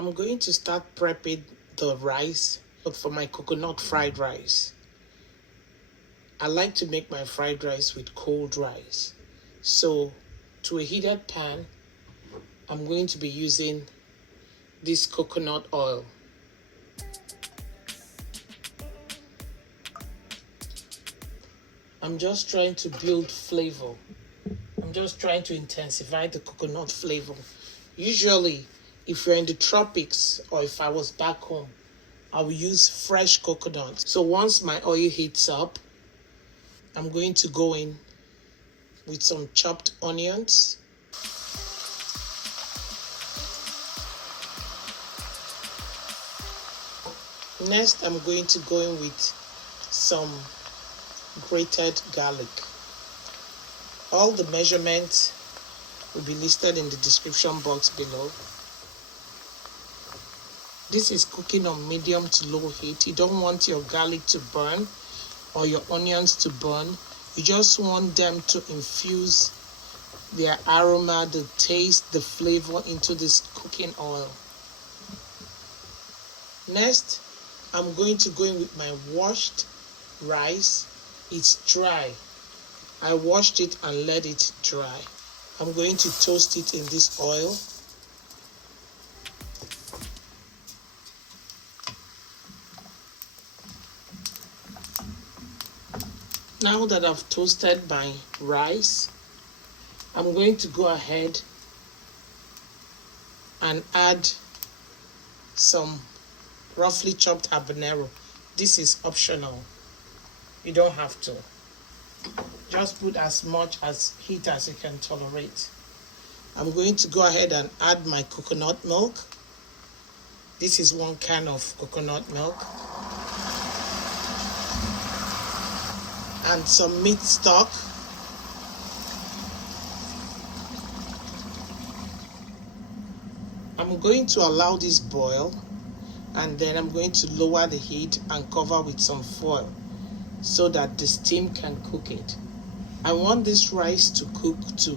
I'm going to start prepping the rice, but for my coconut fried rice. I like to make my fried rice with cold rice. So to a heated pan, I'm going to be using this coconut oil. I'm just trying to build flavor. I'm just trying to intensify the coconut flavor. Usually, if you're in the tropics or if I was back home, I will use fresh coconut. So once my oil heats up, I'm going to go in with some chopped onions. Next, I'm going to go in with some grated garlic. All the measurements will be listed in the description box below. This is cooking on medium to low heat. You don't want your garlic to burn or your onions to burn. You just want them to infuse their aroma, the taste, the flavor into this cooking oil. Next, I'm going to go in with my washed rice. It's dry. I washed it and let it dry. I'm going to toast it in this oil. Now that I've toasted my rice, I'm going to go ahead and add some roughly chopped habanero. This is optional. You don't have to. Just put as much as heat as you can tolerate. I'm going to go ahead and add my coconut milk. This is 1 can of coconut milk. And some meat stock. I'm going to allow this boil, and then I'm going to lower the heat and cover with some foil so that the steam can cook it. I want this rice to cook to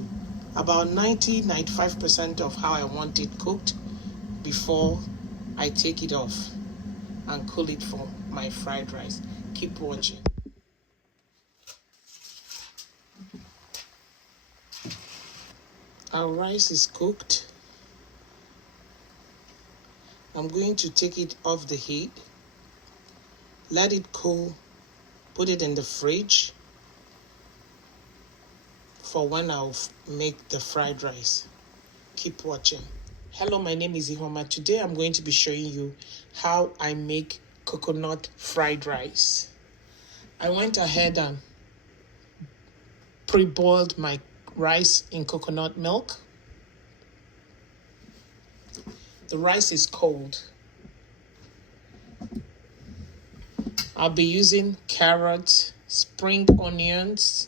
about 90-95% of how I want it cooked before I take it off and cool it for my fried rice. Keep watching. Our rice is cooked. I'm going to take it off the heat, let it cool, put it in the fridge for when I'll make the fried rice. Keep watching. Hello, my name is Ihoma. Today I'm going to be showing you how I make coconut fried rice. I went ahead and pre-boiled my rice in coconut milk. The rice is cold. I'll be using carrots, spring onions,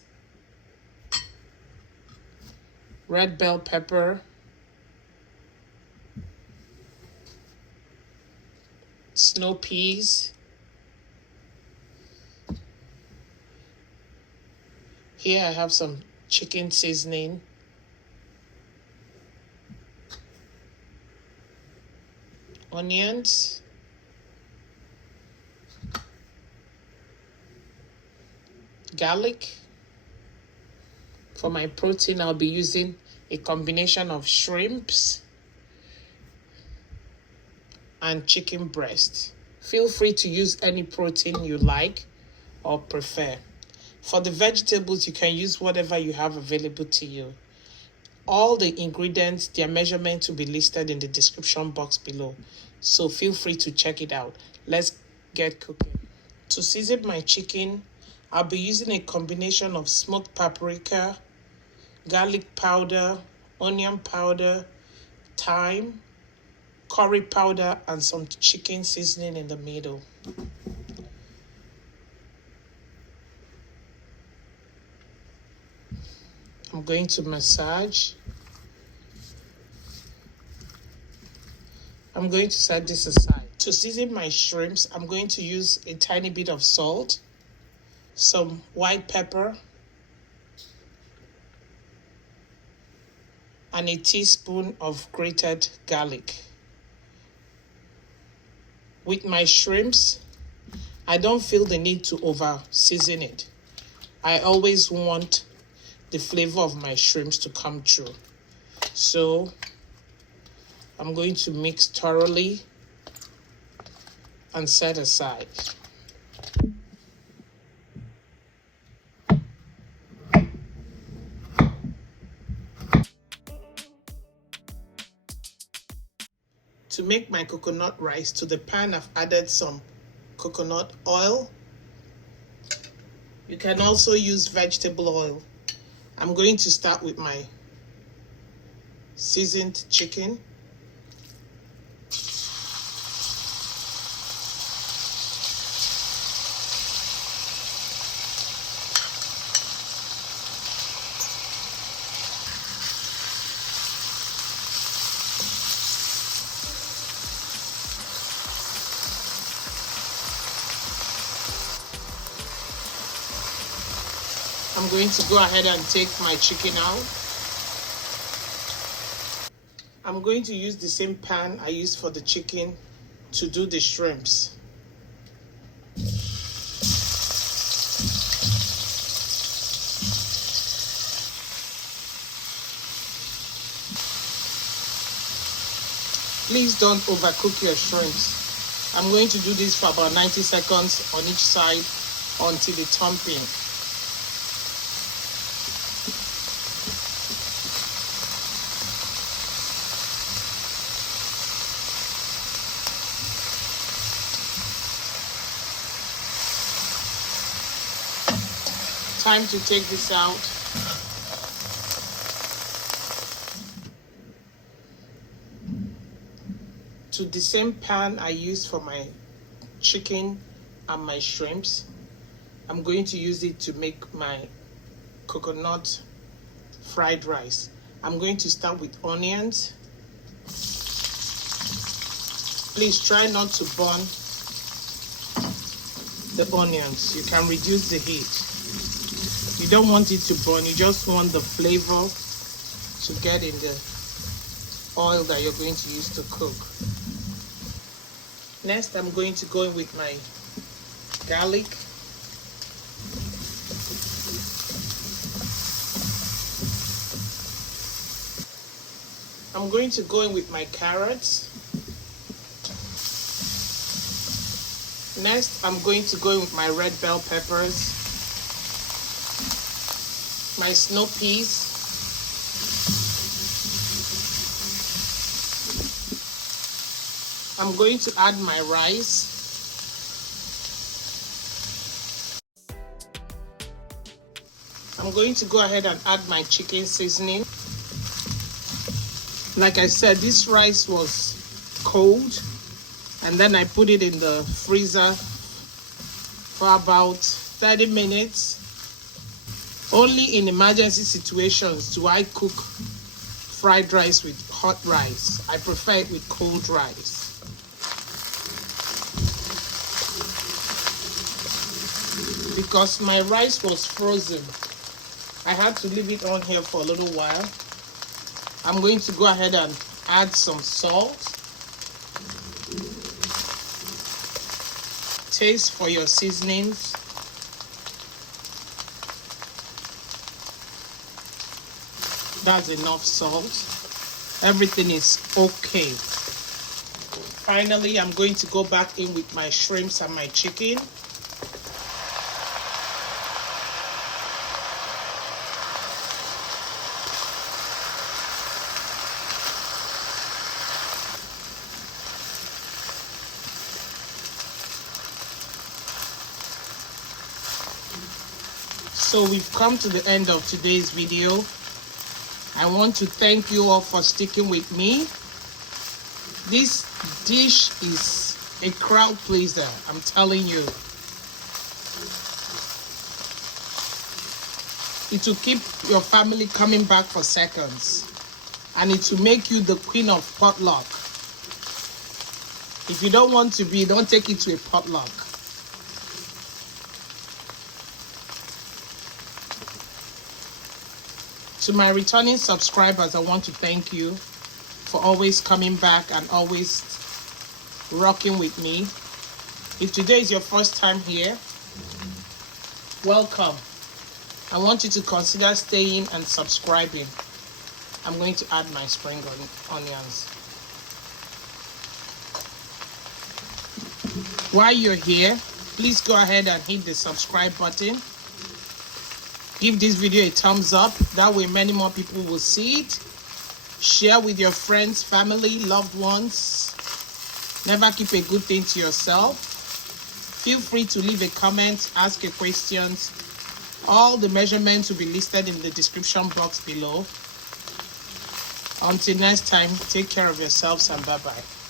red bell pepper, snow peas. Here I have some chicken seasoning, onions, garlic. For my protein, I'll be using a combination of shrimps and chicken breast. Feel free to use any protein you like or prefer. For the vegetables, you can use whatever you have available to you. All the ingredients, their measurements will be listed in the description box below, so feel free to check it out. Let's get cooking. To season my chicken, I'll be using a combination of smoked paprika, garlic powder, onion powder, thyme, curry powder, and some chicken seasoning in the middle. I'm going to massage. I'm going to set this aside. To season my shrimps, I'm going to use a tiny bit of salt, some white pepper, and a teaspoon of grated garlic. With my shrimps, I don't feel the need to over season it. I always want the flavor of my shrimps to come through. So I'm going to mix thoroughly and set aside. To make my coconut rice, to the pan I've added some coconut oil. You can also use vegetable oil. I'm going to start with my seasoned chicken. I'm going to go ahead and take my chicken out. I'm going to use the same pan I used for the chicken to do the shrimps. Please don't overcook your shrimps. I'm going to do this for about 90 seconds on each side until they turn pink. Time to take this out. To the same pan I used for my chicken and my shrimps, I'm going to use it to make my coconut fried rice. I'm going to start with onions. Please try not to burn the onions. You can reduce the heat. You don't want it to burn, you just want the flavor to get in the oil that you're going to use to cook. Next, I'm going to go in with my garlic. I'm going to go in with my carrots. Next, I'm going to go in with my red bell peppers, my snow peas, I'm going to add my rice. I'm going to go ahead and add my chicken seasoning. Like I said, this rice was cold, and then I put it in the freezer for about 30 minutes. Only in emergency situations do I cook fried rice with hot rice. I prefer it with cold rice. Because my rice was frozen, I had to leave it on here for a little while. I'm going to go ahead and add some salt. Taste for your seasonings. That's enough salt. Everything is okay. Finally, I'm going to go back in with my shrimps and my chicken. So we've come to the end of today's video. I want to thank you all for sticking with me. This dish is a crowd pleaser, I'm telling you. It will keep your family coming back for seconds. And it will make you the queen of potluck. If you don't want to be, don't take it to a potluck. To my returning subscribers, I want to thank you for always coming back and always rocking with me. If today is your first time here, welcome. I want you to consider staying and subscribing. I'm going to add my spring onions. While you're here, please go ahead and hit the subscribe button. Give this video a thumbs up. That way many more people will see it. Share with your friends, family, loved ones. Never keep a good thing to yourself. Feel free to leave a comment, ask a question. All the measurements will be listed in the description box below. Until next time, take care of yourselves and bye-bye.